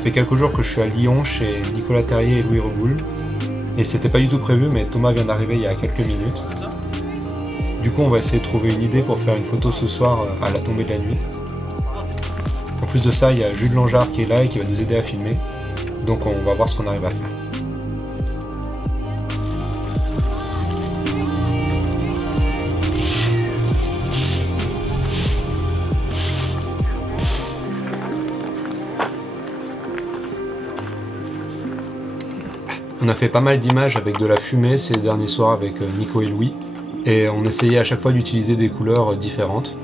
fait quelques jours que je suis à Lyon chez Nicolas Terrier et Louis Reboul. Et c'était pas du tout prévu, mais Thomas vient d'arriver il y a quelques minutes. Du coup, on va essayer de trouver une idée pour faire une photo ce soir à la tombée de la nuit. En plus de ça, il y a Jules Langeard qui est là et qui va nous aider à filmer. Donc on va voir ce qu'on arrive à faire. On a fait pas mal d'images avec de la fumée ces derniers soirs avec Nico et Louis. Et on essayait à chaque fois d'utiliser des couleurs différentes.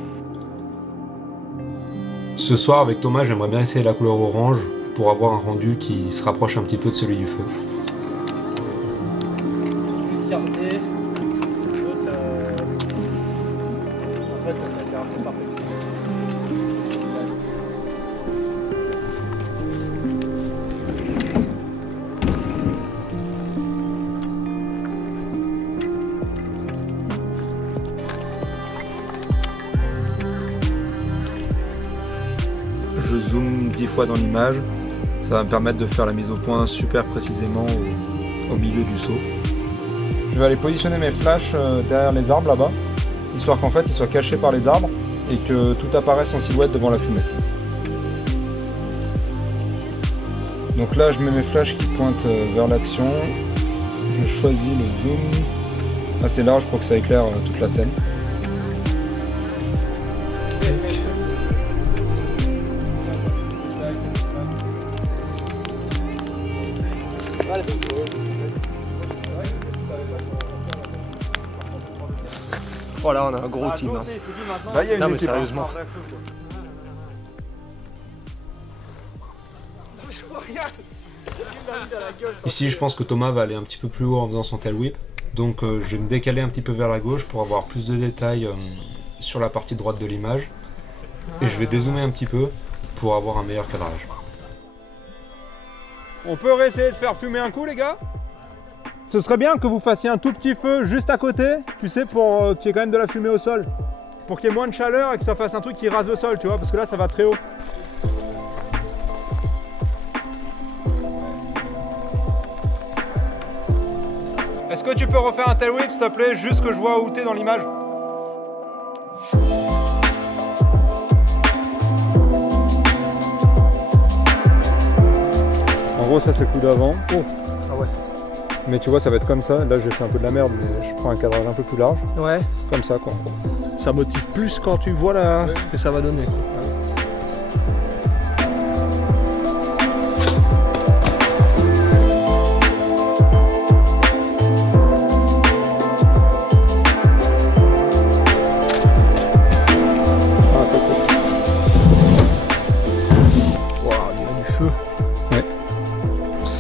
Ce soir avec Thomas, j'aimerais bien essayer la couleur orange pour avoir un rendu qui se rapproche un petit peu de celui du feu. Je zoome 10 fois dans l'image, ça va me permettre de faire la mise au point super précisément au milieu du seau. Je vais aller positionner mes flashs derrière les arbres là-bas, histoire qu'en fait ils soient cachés par les arbres et que tout apparaisse en silhouette devant la fumée. Donc là je mets mes flashs qui pointent vers l'action, je choisis le zoom assez large pour que ça éclaire toute la scène. Voilà, on a un gros team. Hein. Là, il y a une non mais équipe, sérieusement. Ici, je pense que Thomas va aller un petit peu plus haut en faisant son tail whip. Donc je vais me décaler un petit peu vers la gauche pour avoir plus de détails sur la partie droite de l'image. Et je vais dézoomer un petit peu pour avoir un meilleur cadrage. On peut réessayer de faire fumer un coup, les gars? Ce serait bien que vous fassiez un tout petit feu juste à côté, tu sais, pour qu'il y ait quand même de la fumée au sol. Pour qu'il y ait moins de chaleur et que ça fasse un truc qui rase le sol, tu vois, parce que là, ça va très haut. Est-ce que tu peux refaire un tail whip, s'il te plaît, juste que je vois où t'es dans l'image? En gros, ça c'est le coup d'avant. Oh. Ah ouais. Mais tu vois, ça va être comme ça. Là, j'ai fait un peu de la merde, mais je prends un cadrage un peu plus large. Ouais. Comme ça, quoi. Ça motive plus quand tu vois là ce que ça va donner.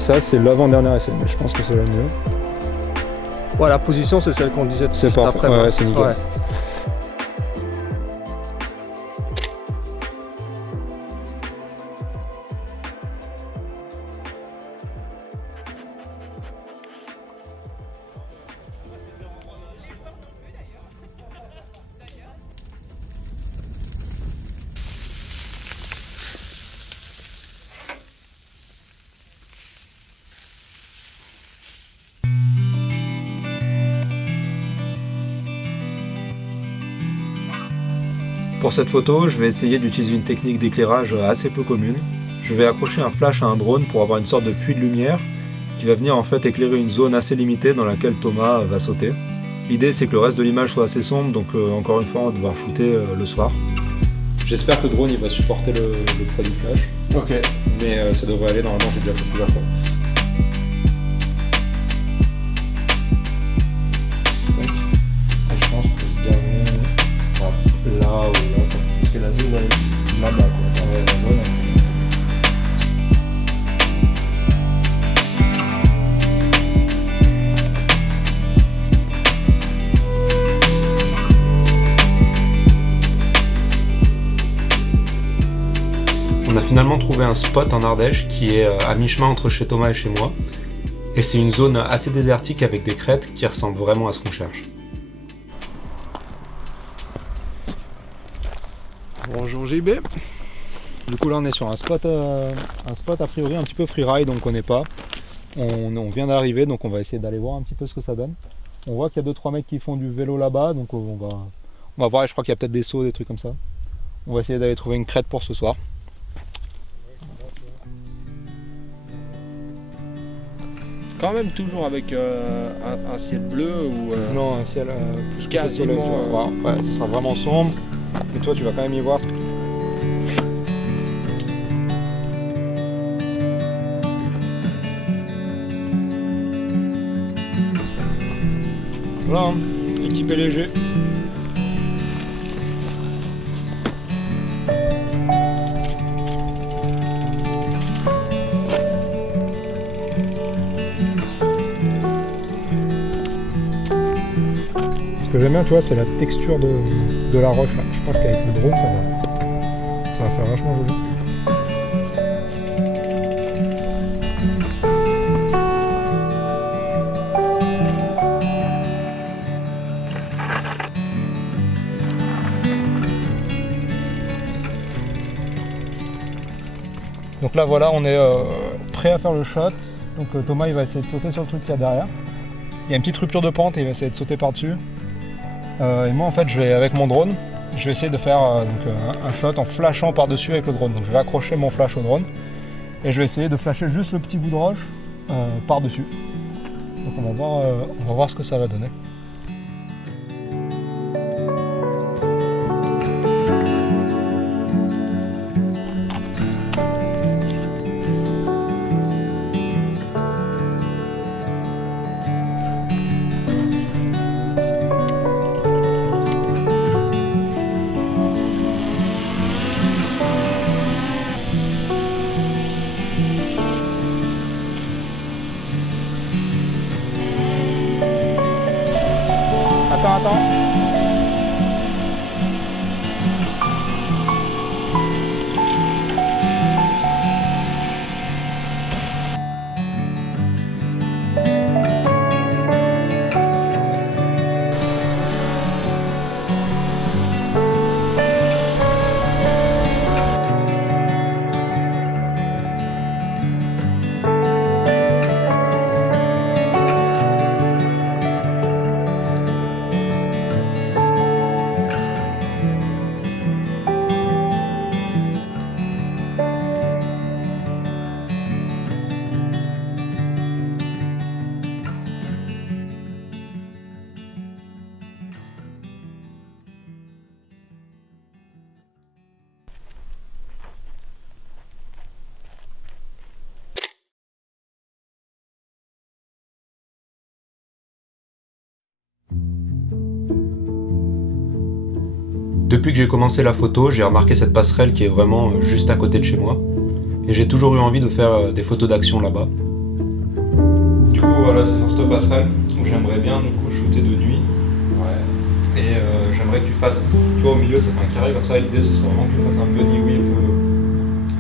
Ça, c'est l'avant-dernier essai, mais je pense que c'est le mieux. Ouais, la position, c'est celle qu'on disait tout C'est parfait, après. ouais, c'est nickel. Ouais. Pour cette photo, je vais essayer d'utiliser une technique d'éclairage assez peu commune. Je vais accrocher un flash à un drone pour avoir une sorte de puits de lumière qui va venir en fait éclairer une zone assez limitée dans laquelle Thomas va sauter. L'idée c'est que le reste de l'image soit assez sombre, donc encore une fois on va devoir shooter le soir. J'espère que le drone il va supporter le poids du flash. Ok. Mais ça devrait aller, normalement j'ai déjà fait plusieurs fois. Et je pense que se garer là ou là, parce que la zone est là-bas quoi. Ouais, la zone, on a finalement trouvé un spot en Ardèche qui est à mi-chemin entre chez Thomas et chez moi. Et c'est une zone assez désertique avec des crêtes qui ressemblent vraiment à ce qu'on cherche. Bonjour JB. Du coup là on est sur un spot a priori un petit peu freeride, on ne connaît pas. On vient d'arriver, donc on va essayer d'aller voir un petit peu ce que ça donne. On voit qu'il y a 2-3 mecs qui font du vélo là-bas, donc on va voir, et je crois qu'il y a peut-être des sauts, des trucs comme ça. On va essayer d'aller trouver une crête pour ce soir. Quand même toujours avec un ciel bleu ou... Non, un ciel plus quasiment, soleil, tu vas voir. Ouais, ce sera vraiment sombre, mais toi tu vas quand même y voir. Voilà, hein, équipé léger. Ce que j'aime bien, tu vois, c'est la texture de la roche là. Je pense qu'avec le drone, ça va faire vachement joli. Donc là voilà, on est prêt à faire le shot. Donc Thomas il va essayer de sauter sur le truc qu'il y a derrière. Il y a une petite rupture de pente et il va essayer de sauter par-dessus. Et moi en fait je vais avec mon drone, je vais essayer de faire un shot en flashant par-dessus avec le drone. Donc je vais accrocher mon flash au drone et je vais essayer de flasher juste le petit bout de roche par-dessus. Donc on va voir ce que ça va donner. Attends. Depuis que j'ai commencé la photo, j'ai remarqué cette passerelle qui est vraiment juste à côté de chez moi. Et j'ai toujours eu envie de faire des photos d'action là-bas. Du coup voilà, c'est sur cette passerelle où j'aimerais bien du coup shooter de nuit. Ouais. Et j'aimerais que tu fasses, tu vois au milieu ça fait un carré comme ça, et l'idée ce serait vraiment que tu fasses un bunny whip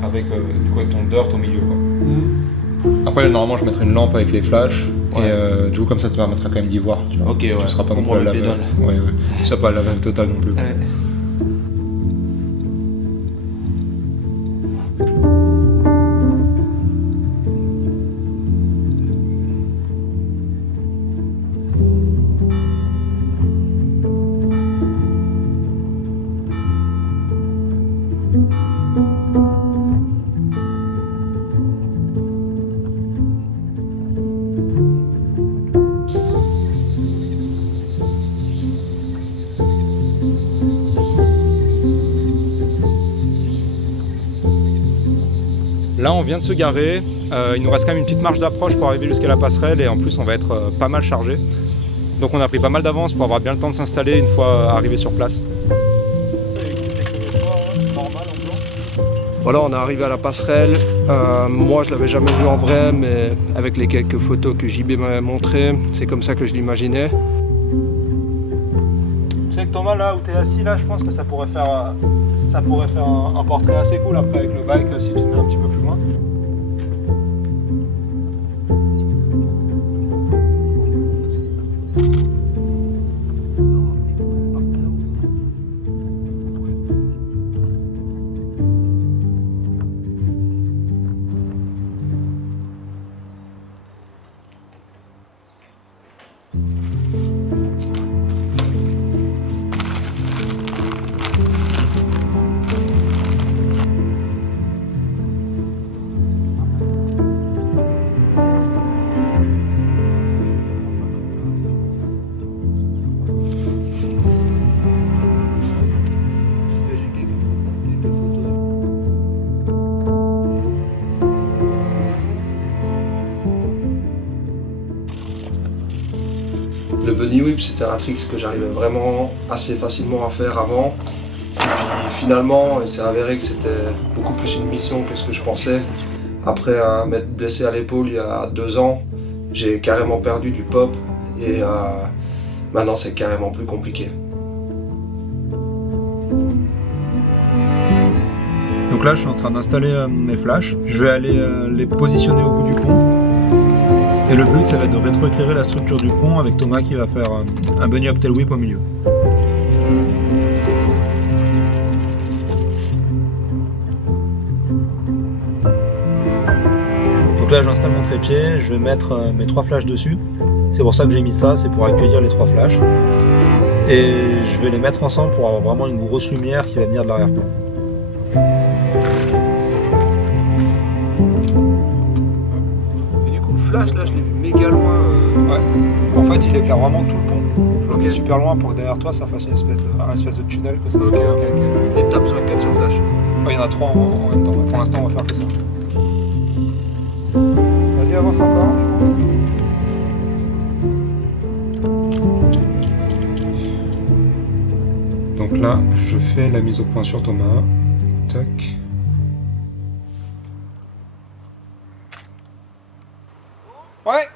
avec du coup avec ton dirt au milieu quoi. Après normalement je mettrai une lampe avec les flashs. Ouais. Et du coup comme ça te permettra quand même d'y voir. Tu vois. Ok, ouais. Tu seras pas non plus à la veille. Ouais. Tu seras pas à la veille totale non plus. Ouais. Là on vient de se garer, il nous reste quand même une petite marge d'approche pour arriver jusqu'à la passerelle et en plus on va être pas mal chargé. Donc on a pris pas mal d'avance pour avoir bien le temps de s'installer une fois arrivé sur place. Voilà, on est arrivé à la passerelle. Moi je l'avais jamais vu en vrai, mais avec les quelques photos que JB m'avait montrées, c'est comme ça que je l'imaginais. Tu sais que Thomas, là où tu es assis, là, je pense que ça pourrait faire un portrait assez cool après avec le bike si tu te mets un petit peu plus loin. Le bunny whip, c'était un trick que j'arrivais vraiment assez facilement à faire avant. Et puis finalement, il s'est avéré que c'était beaucoup plus une mission que ce que je pensais. Après m'être blessé à l'épaule il y a 2 ans, j'ai carrément perdu du pop et maintenant c'est carrément plus compliqué. Donc là, je suis en train d'installer mes flashs. Je vais aller les positionner au bout du pont. Et le but, ça va être de rétroéclairer la structure du pont avec Thomas qui va faire un bunny up tail whip au milieu. Donc là, j'installe mon trépied, je vais mettre mes 3 flashs dessus. C'est pour ça que j'ai mis ça, c'est pour accueillir les 3 flashs. Et je vais les mettre ensemble pour avoir vraiment une grosse lumière qui va venir de l'arrière-plan. Là, je l'ai vu méga loin. Ouais. En fait, il éclaire vraiment tout le pont. Ok. Super loin pour que derrière toi, ça fasse un espèce de tunnel. Que ça Ok. Et t'as besoin de 4 flash. Ouais, il y en a 3 en même temps. Pour l'instant, on va faire que ça. Vas-y, avance encore. Donc là, je fais la mise au point sur Thomas. Tac. Ouais.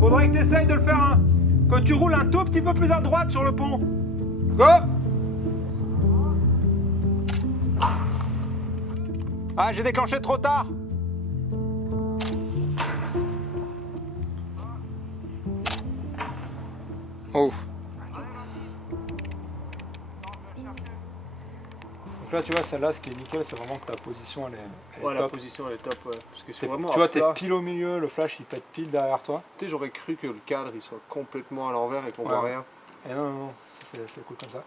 Faudrait que tu essayes de le faire quand tu roules un tout petit peu plus à droite sur le pont. Go! Ah, j'ai déclenché trop tard. Oh. Donc là, tu vois, celle-là, ce qui est nickel, c'est vraiment que ta position, elle est Ouais, la top. position elle est top, ouais. Parce que c'est T'es- vraiment tu vois, à t'es plat. pile au milieu, le flash, il pète pile derrière toi. Tu sais, j'aurais cru que le cadre il soit complètement à l'envers et qu'on Ouais. voit rien. Et non, non, non, c'est cool comme ça.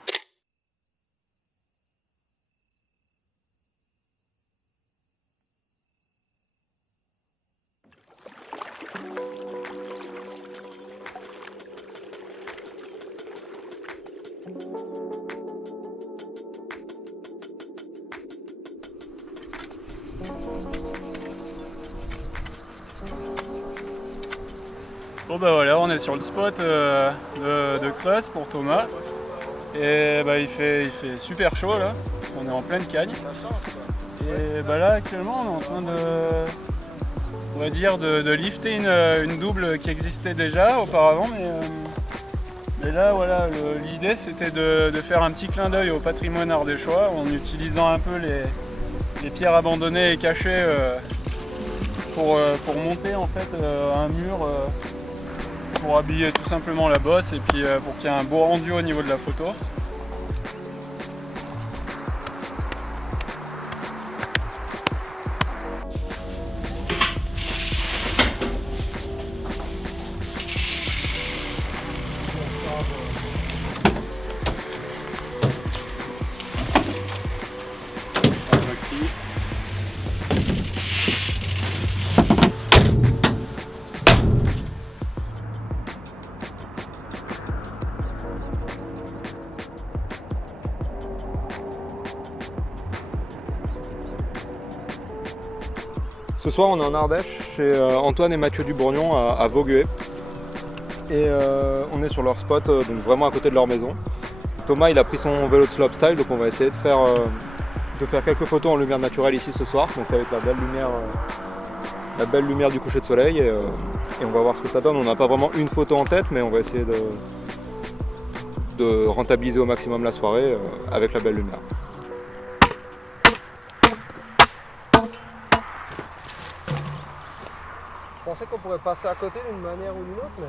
Bon bah voilà, on est sur le spot de Creuse pour Thomas. Et bah il fait super chaud là, on est en pleine cagne. Et bah là actuellement on est en train de lifter une double qui existait déjà auparavant. Mais là voilà, l'idée c'était de faire un petit clin d'œil au patrimoine ardéchois en utilisant un peu les pierres abandonnées et cachées pour monter en fait un mur pour habiller tout simplement la bosse et puis pour qu'il y ait un beau rendu au niveau de la photo. Ce soir, on est en Ardèche chez Antoine et Mathieu Dubourgnon à Vaugué. Et on est sur leur spot, donc vraiment à côté de leur maison. Thomas, il a pris son vélo de slopestyle, donc on va essayer de faire quelques photos en lumière naturelle ici ce soir, donc avec la belle lumière du coucher de soleil. Et on va voir ce que ça donne. On n'a pas vraiment une photo en tête, mais on va essayer de rentabiliser au maximum la soirée avec la belle lumière. Je pensais qu'on pourrait passer à côté d'une manière ou d'une autre, mais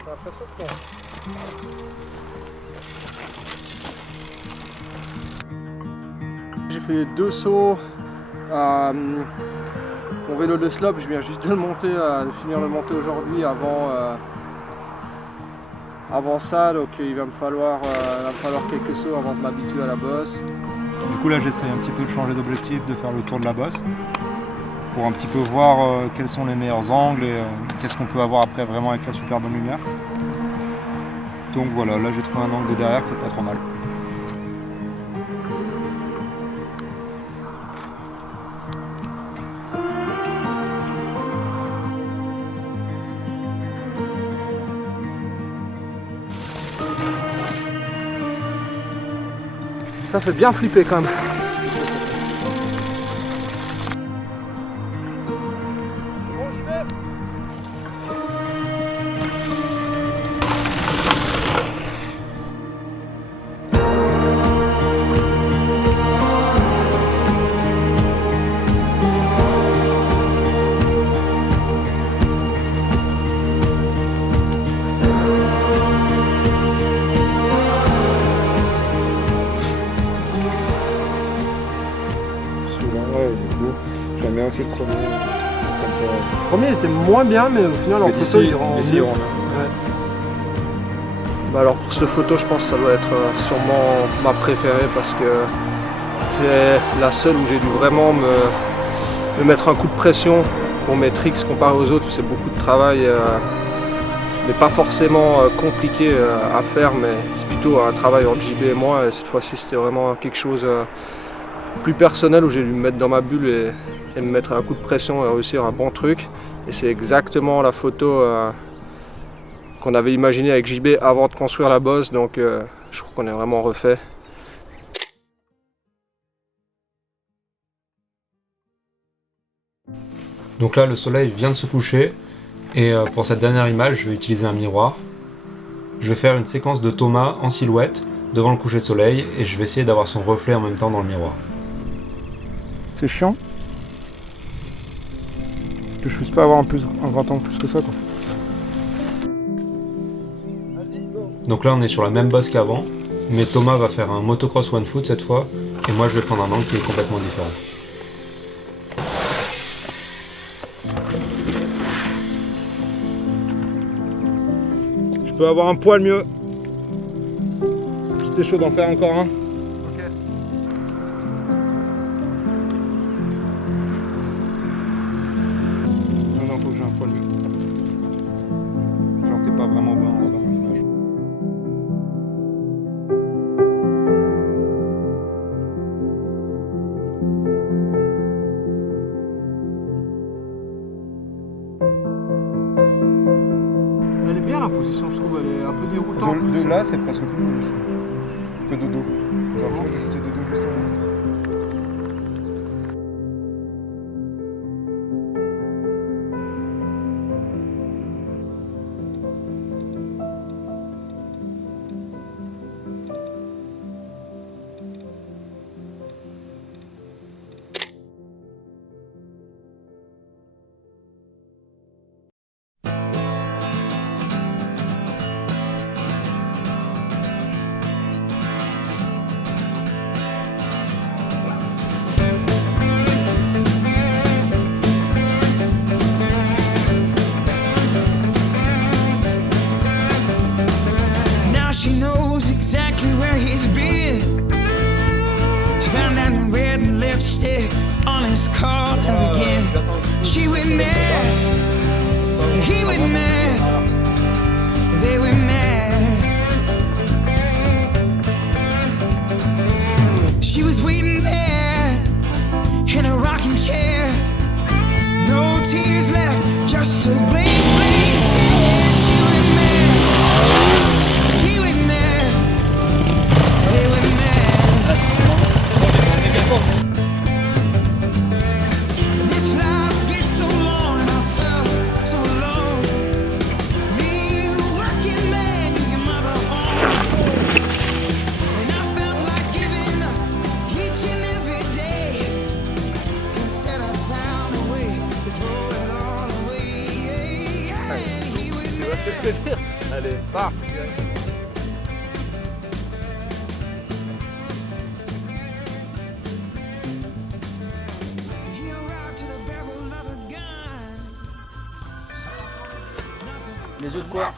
j'ai l'impression que non. fait 2 sauts. Mon vélo de slope, je viens juste de le monter, de finir de le monter aujourd'hui avant ça, donc il va me falloir quelques sauts avant de m'habituer à la bosse. Du coup là j'essaie un petit peu de changer d'objectif, de faire le tour de la bosse pour un petit peu voir quels sont les meilleurs angles et qu'est-ce qu'on peut avoir après vraiment avec la super bonne lumière. Donc voilà, là j'ai trouvé un angle de derrière qui est pas trop mal. Ça fait bien flipper quand même. Bon, j'y vais. J'aime bien aussi le premier, comme ça. Le premier était moins bien, mais au final en photo il rend mieux. Ouais. Bah alors pour cette photo, je pense que ça doit être sûrement ma préférée parce que c'est la seule où j'ai dû vraiment me mettre un coup de pression pour mes tricks comparé aux autres où c'est beaucoup de travail, mais pas forcément compliqué à faire, mais c'est plutôt un travail entre JB et moi. Et cette fois-ci, c'était vraiment quelque chose plus personnel où j'ai dû me mettre dans ma bulle et me mettre un coup de pression et réussir un bon truc. Et c'est exactement la photo qu'on avait imaginée avec JB avant de construire la bosse, donc je crois qu'on est vraiment refait. Donc là le soleil vient de se coucher et pour cette dernière image je vais utiliser un miroir. Je vais faire une séquence de Thomas en silhouette devant le coucher de soleil et je vais essayer d'avoir son reflet en même temps dans le miroir. C'est chiant que je puisse pas avoir un grand angle plus que ça quoi. Donc là on est sur la même bosse qu'avant, mais Thomas va faire un motocross one foot cette fois et moi je vais prendre un angle qui est complètement différent. Je peux avoir un poil mieux. Si t'es chaud d'en faire encore un. Ok. Non, faut que j'ai un poil mieux. Genre t'es pas vraiment bien dans l'image. Elle est bien la position, je trouve, elle est un peu déroutante. De là c'est presque plus joli que de dos. Genre tu vois, j'ai jeté de dos juste avant. She knows exactly where he's been. She found that red lipstick on his collar again. She went mad, he went mad, they went mad. She was waiting there in a rocking chair. No tears left, just a blank stare. She went mad. This life gets so long and I felt so alone. Les œufs de quoi?